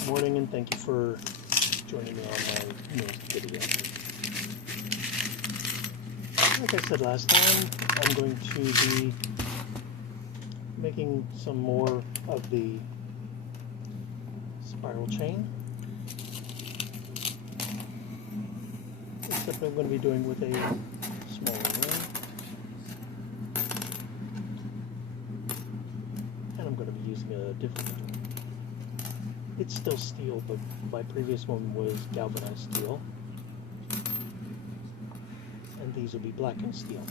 Good morning, and thank you for joining me on my newest video. Like I said last time, I'm going to be making some more of the spiral chain, except I'm going to be doing with a smaller ring, and I'm going to be using a different tool. It's still steel, but my previous one was galvanized steel, and these will be blackened steel.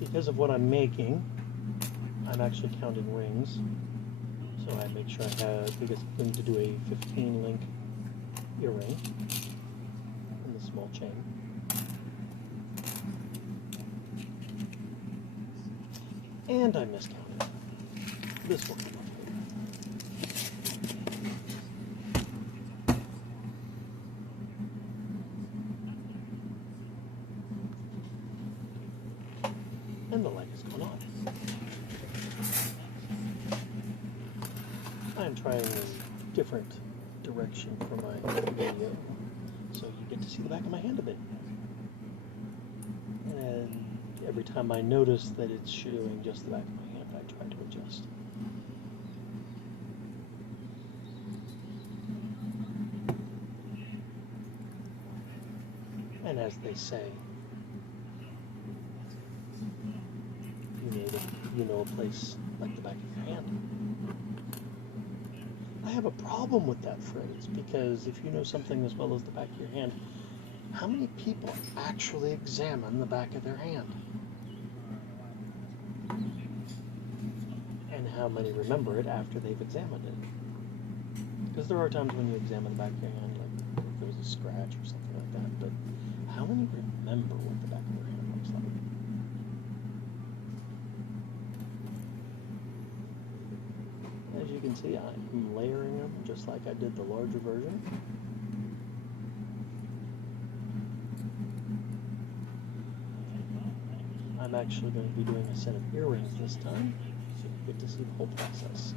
Because of what I'm making, I'm actually counting rings, so I make sure I have, because I'm going to do a 15-link earring in the small chain. And I miscounted. This will come up later. And the light has gone on. I am trying a different direction for my video, so you get to see the back of my hand a bit. And every time I notice that it's showing just the back of my hand, I try to adjust. And as they say, you know a place like the back of your hand. I have a problem with that phrase, because if you know something as well as the back of your hand, how many people actually examine the back of their hand? And how many remember it after they've examined it? Because there are times when you examine the back of your hand, like if there was a scratch or something like that, but how many remember what the back of their hand looks like? As you can see, I'm layering them just like I did the larger version. I'm actually going to be doing a set of earrings this time, so you get to see the whole process.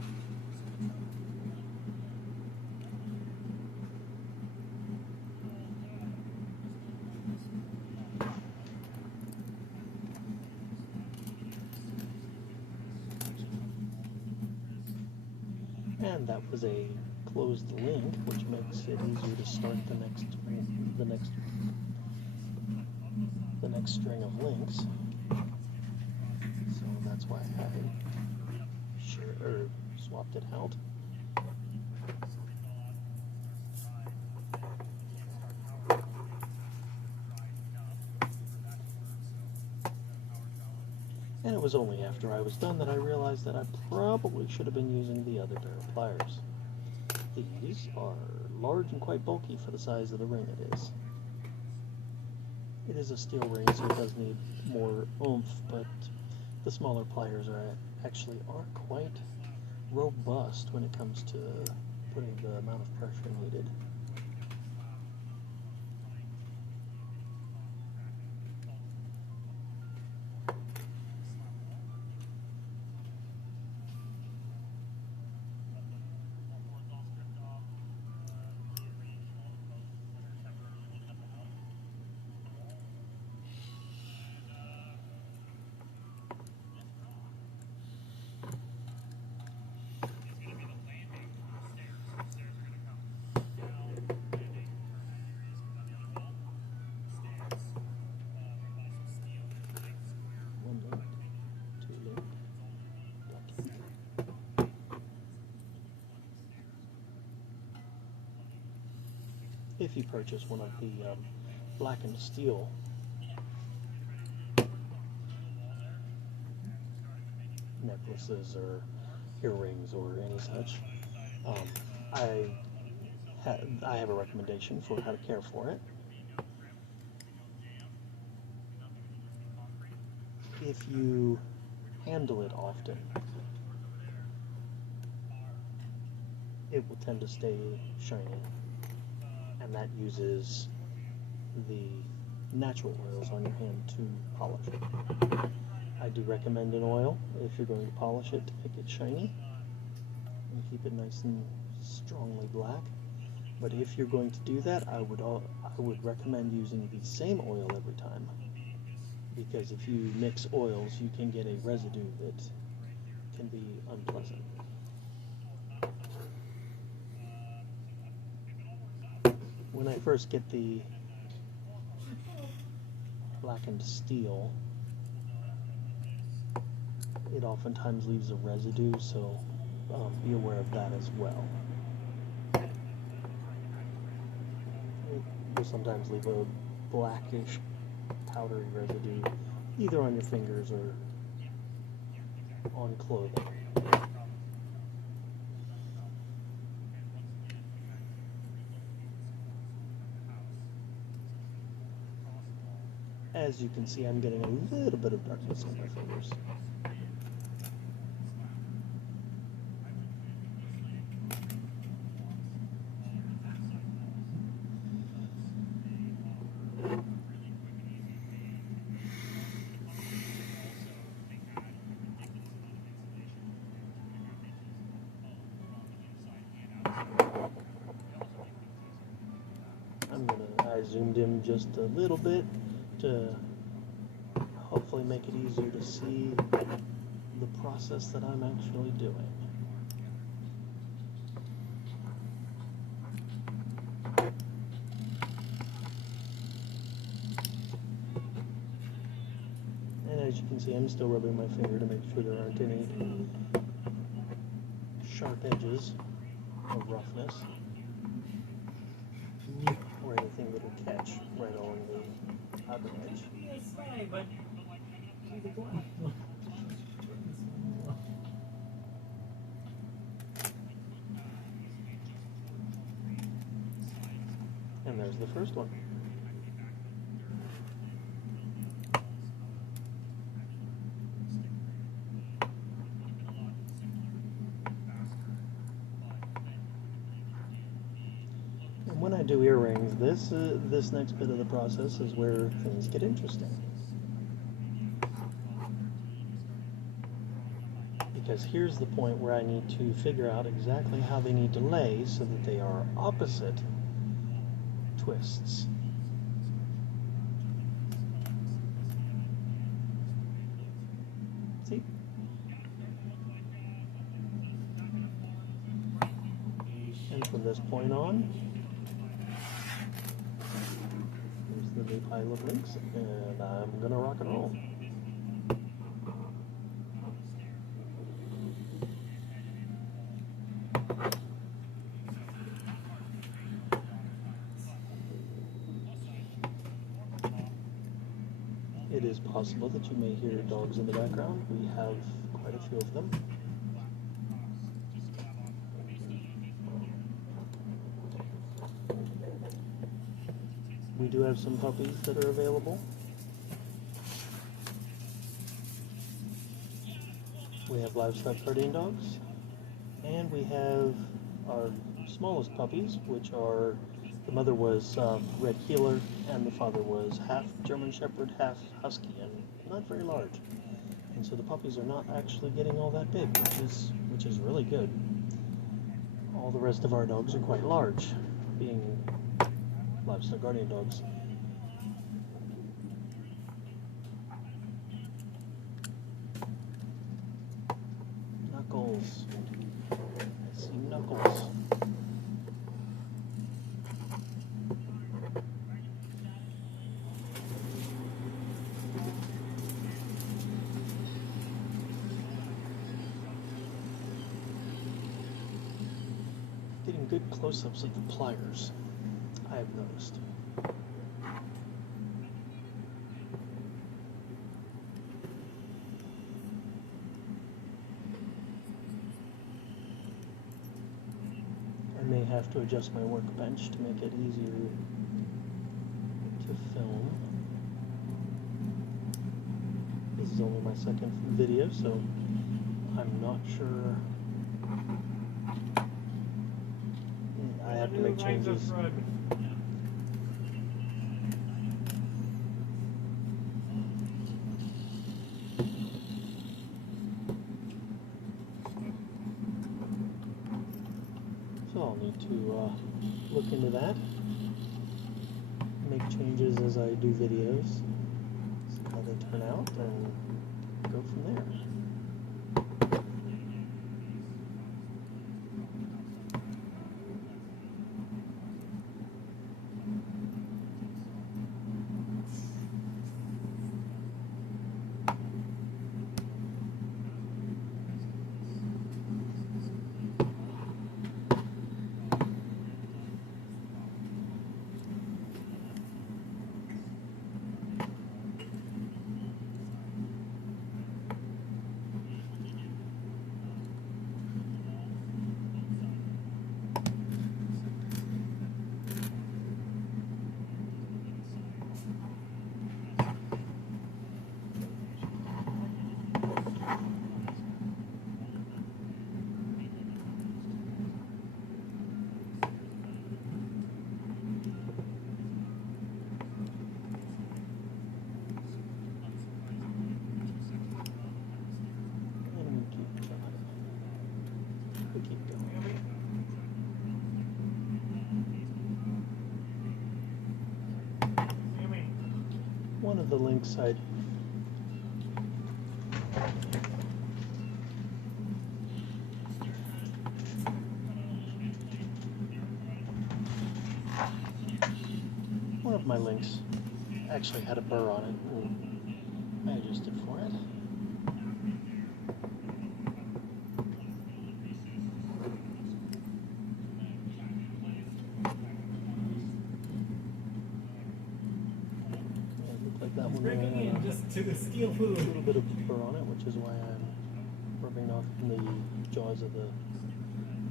And that was a closed link, which makes it easier to start the next string of links. So that's why I swapped it out. And it was only after I was done that I realized that I probably should have been using the other pair of pliers. These are large and quite bulky for the size of the ring it is. It is a steel ring, so it does need more oomph, but the smaller pliers actually are quite robust when it comes to putting the amount of pressure needed. If you purchase one of the blackened steel necklaces or earrings or any such, I have a recommendation for how to care for it. If you handle it often, it will tend to stay shiny, and that uses the natural oils on your hand to polish it. I do recommend an oil if you're going to polish it to make it shiny and keep it nice and strongly black. But if you're going to do that, I would recommend using the same oil every time, because if you mix oils, you can get a residue that can be unpleasant. When I first get the blackened steel, it oftentimes leaves a residue, so be aware of that as well. It will sometimes leave a blackish, powdery residue, either on your fingers or on clothing. As you can see, I'm getting a little bit of darkness on my fingers. I zoomed in just a little bit to hopefully make it easier to see the process that I'm actually doing. And as you can see, I'm still rubbing my finger to make sure there aren't any sharp edges or roughness, or anything that will catch right along the outer edge. And there's the first one. And when I do earrings, this next bit of the process is where things get interesting. Because here's the point where I need to figure out exactly how they need to lay so that they are opposite twists. See? And from this point on, here's the new pile of links, and I'm gonna rock and roll. It is possible that you may hear dogs in the background. We have quite a few of them. We do have some puppies that are available. We have livestock guardian dogs, and we have our smallest puppies, which are, the mother was red heeler, and the father was half German Shepherd, half Husky, and not very large. And so the puppies are not actually getting all that big, which is really good. All the rest of our dogs are quite large, being livestock guardian dogs. Knuckles. I see Knuckles. Getting good close-ups of the pliers, I have noticed. I may have to adjust my workbench to make it easier to film. This is only my second video, so I'm not sure. I have to make changes. need to look into that, make changes as I do videos, see how they turn out, and go from there. One of the links one of my links actually had a burr on it, and I adjusted for it. That one just to the steel a food. little bit of burr on it, which is why I'm rubbing off in the jaws of the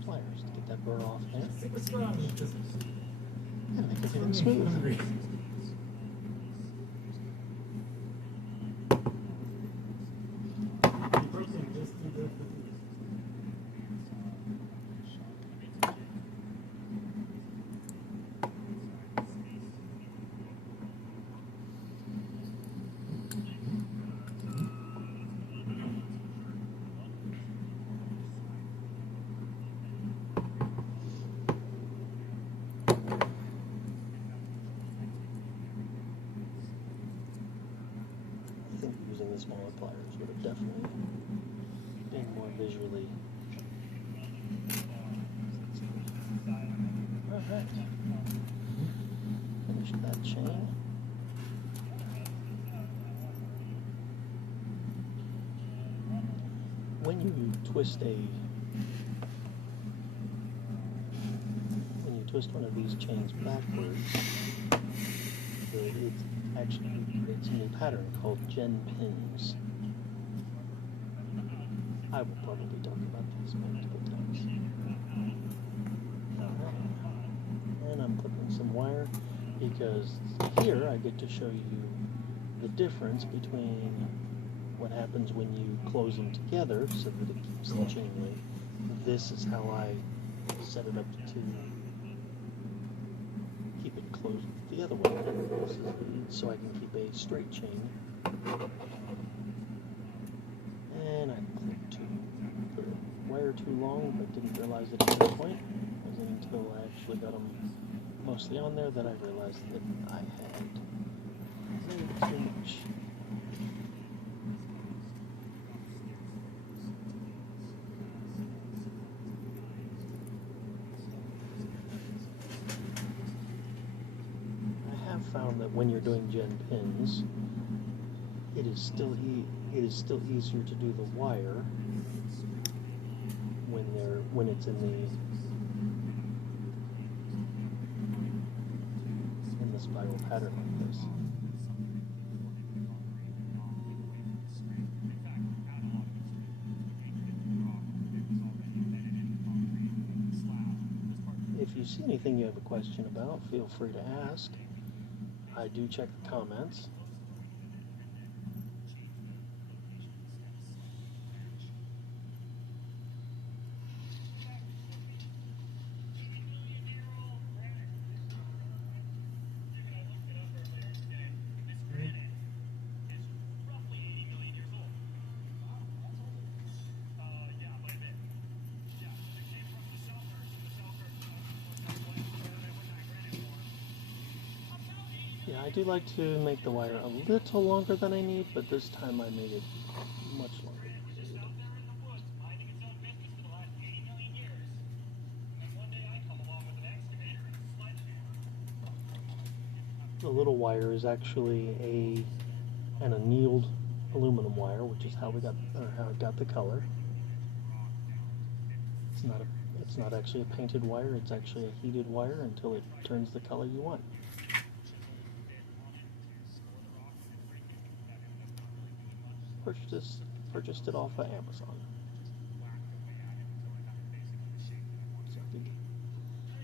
pliers to get that burr off there. Super strong. And make everything smooth. Using the smaller pliers would have definitely been more visually. Alright. Finish that chain. When you twist one of these chains backwards, it actually creates a new pattern called gen pins. I will probably talk about these multiple times. Alright. And I'm clipping some wire because here I get to show you the difference between what happens when you close them together so that it keeps the chain link. This is how I set it up to keep it closed the other way, so I can keep a straight chain. And I clipped the wire too long, but didn't realize it at that point. It wasn't until I actually got them mostly on there that I realized that I had too much. Found that when you're doing gen pins, it is still easier to do the wire when it's in the spiral pattern like this. If you see anything you have a question about, feel free to ask. I do check the comments. I do like to make the wire a little longer than I need, but this time I made it much longer than I needed. The little wire is actually an annealed aluminum wire, which is how it got the color. It's not actually a painted wire, it's actually a heated wire until it turns the color you want. Purchased it off of Amazon.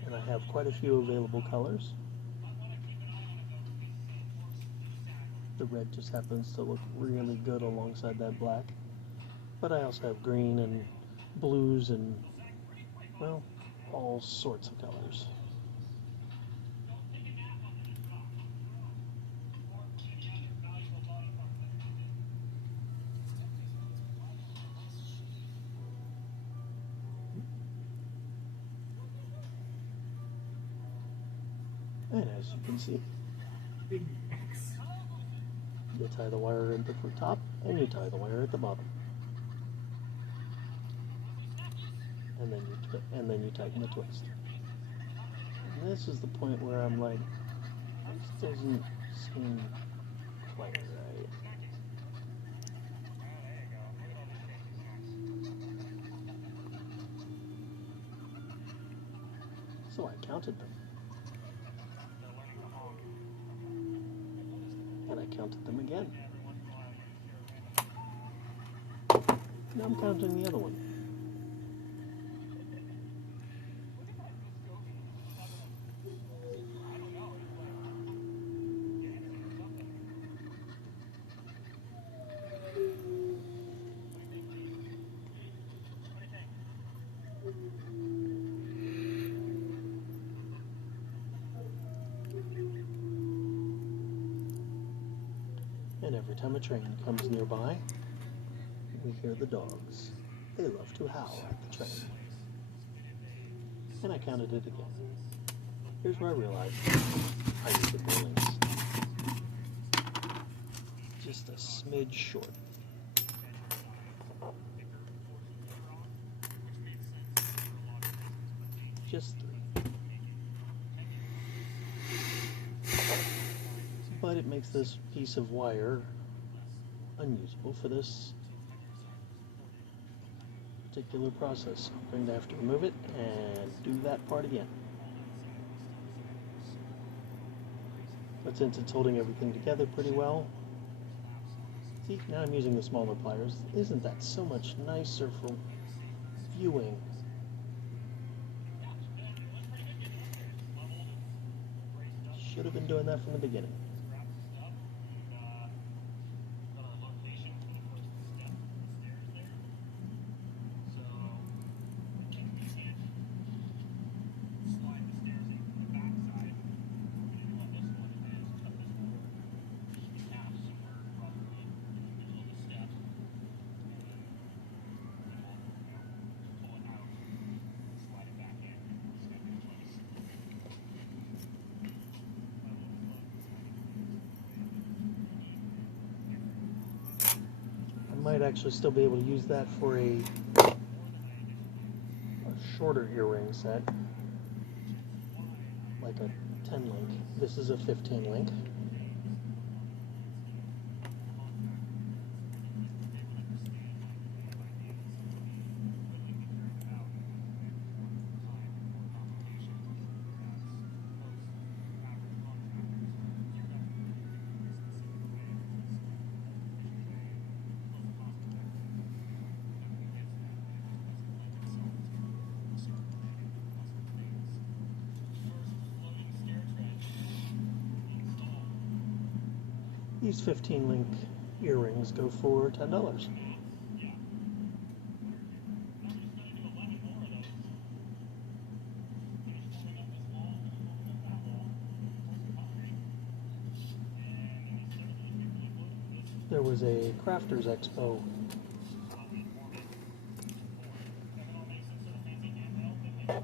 And I have quite a few available colors. The red just happens to look really good alongside that black. But I also have green and blues and, well, all sorts of colors. And as you can see, you tie the wire at the top and you tie the wire at the bottom. And then you tighten the twist. And this is the point where I'm like, this doesn't seem quite right. So I counted them. And I counted them again. Now I'm counting the other one. And every time a train comes nearby, we hear the dogs. They love to howl at the train. And I counted it again. Here's where I realized I need the bowlings. Just a smidge short. Just 3. But it makes this piece of wire unusable for this particular process. I'm going to have to remove it and do that part again. But since it's holding everything together pretty well, see, now I'm using the smaller pliers. Isn't that so much nicer for viewing? Should have been doing that from the beginning. Might actually still be able to use that for a shorter earring set, like a 10 link. This is a 15 link. These 15 link earrings go for $10. There was a Crafters Expo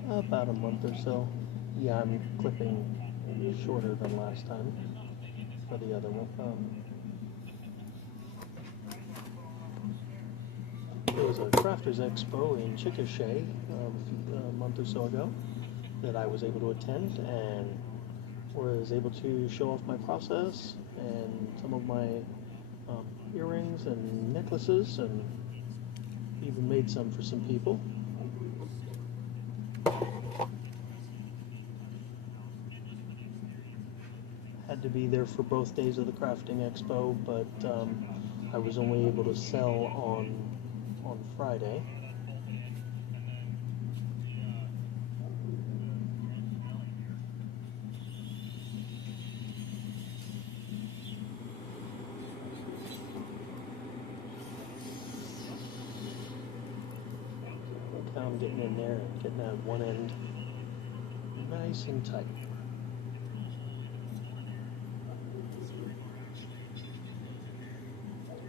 about a month or so. Yeah, I'm clipping shorter than last time. for the other one. There was a Crafters Expo in Chickasha a month or so ago that I was able to attend and was able to show off my process and some of my earrings and necklaces, and even made some for some people. Had to be there for both days of the crafting expo, but I was only able to sell on Friday. Look how I'm getting in there and getting that one end nice and tight.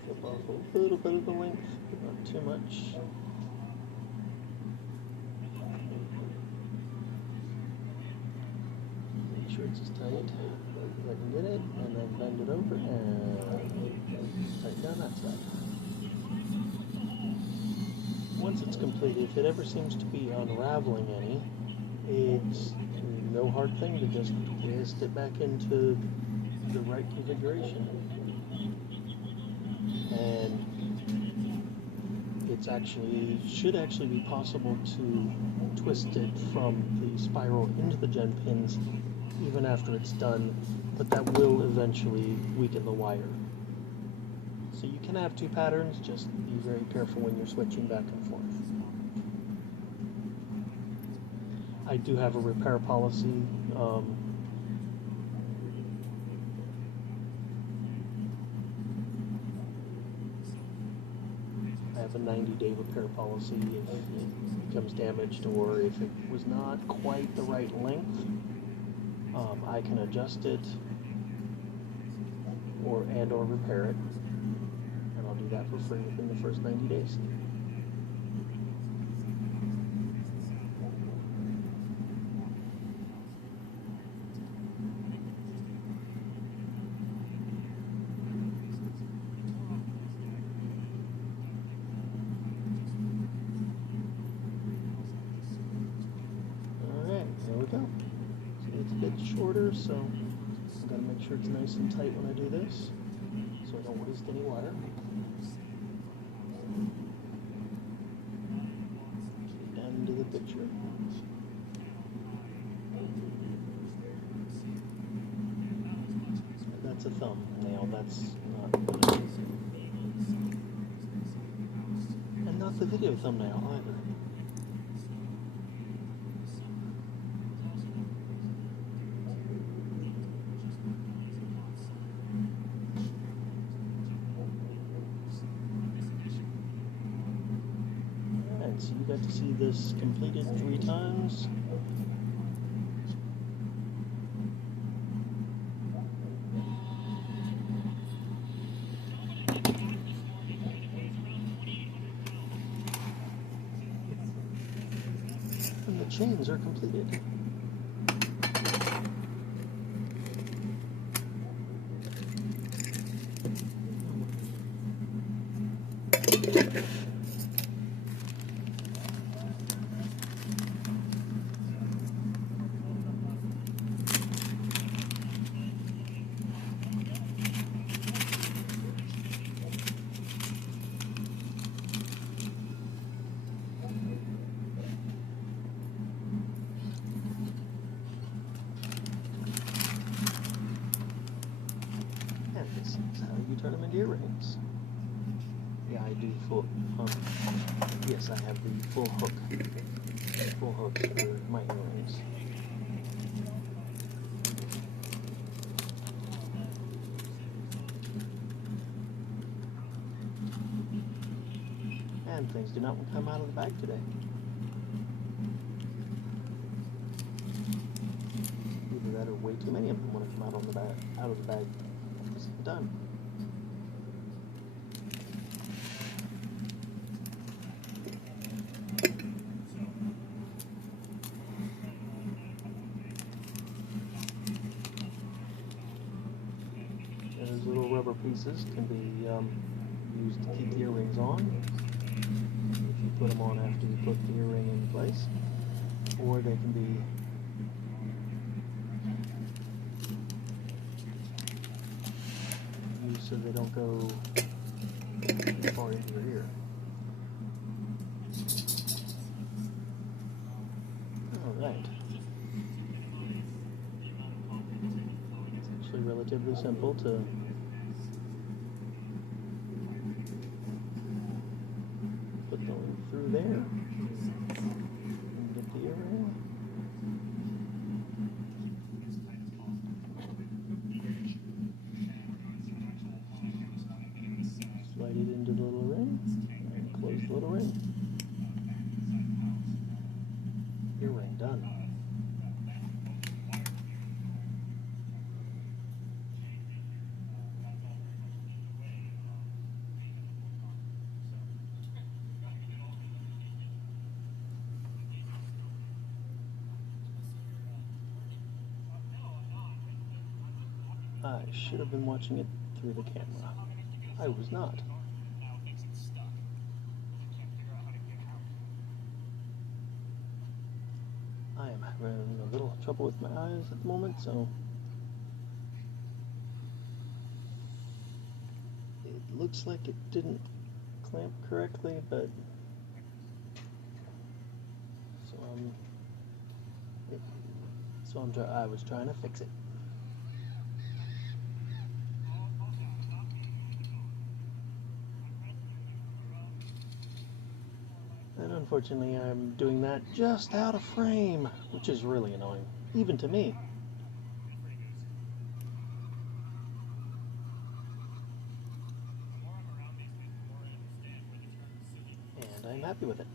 Flip off a little bit of the length, but not too much. Make sure it's as tight as I can get it, and then bend it over and tighten down that side. Once it's completed, if it ever seems to be unraveling any, it's no hard thing to just twist it back into the right configuration. And should actually be possible to twist it from the spiral into the gen pins even after it's done, but that will eventually weaken the wire. So you can have two patterns, just be very careful when you're switching back and forth. I do have a repair policy. I have a 90-day repair policy if it becomes damaged or if it was not quite the right length. I can adjust it or repair it, and I'll do that for free within the first 90 days. Alright, there we go. It's a bit shorter, so I've got to make sure it's nice and tight when I do this, so I don't waste any wire. Down into the picture. That's a thumbnail, that's not... And not the video thumbnail either. So you got to see this completed 3 times. And the chains are completed. This is how you turn them into earrings. Yeah, I do full, yes, I have the full hooks for my earrings. And things do not come out of the bag today. Either that or way too many of them want to come out of the bag. Done. pieces can be used to keep the earrings on, if you put them on after you put the earring in place, or they can be used so they don't go too far into your ear. Alright. It's actually relatively simple to put them through there and get the earring. Slide it into the little ring and close the little ring. Earring done. I should have been watching it through the camera. I was not. I am having a little trouble with my eyes at the moment, so it looks like it didn't clamp correctly, but I was trying to fix it. And unfortunately, I'm doing that just out of frame, which is really annoying, even to me. And I'm happy with it.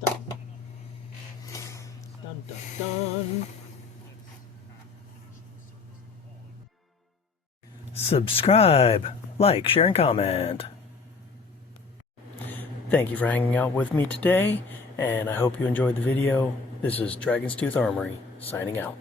Done. Dun dun dun. Subscribe, like, share, and comment. Thank you for hanging out with me today, and I hope you enjoyed the video. This is Dragon's Tooth Armory, signing out.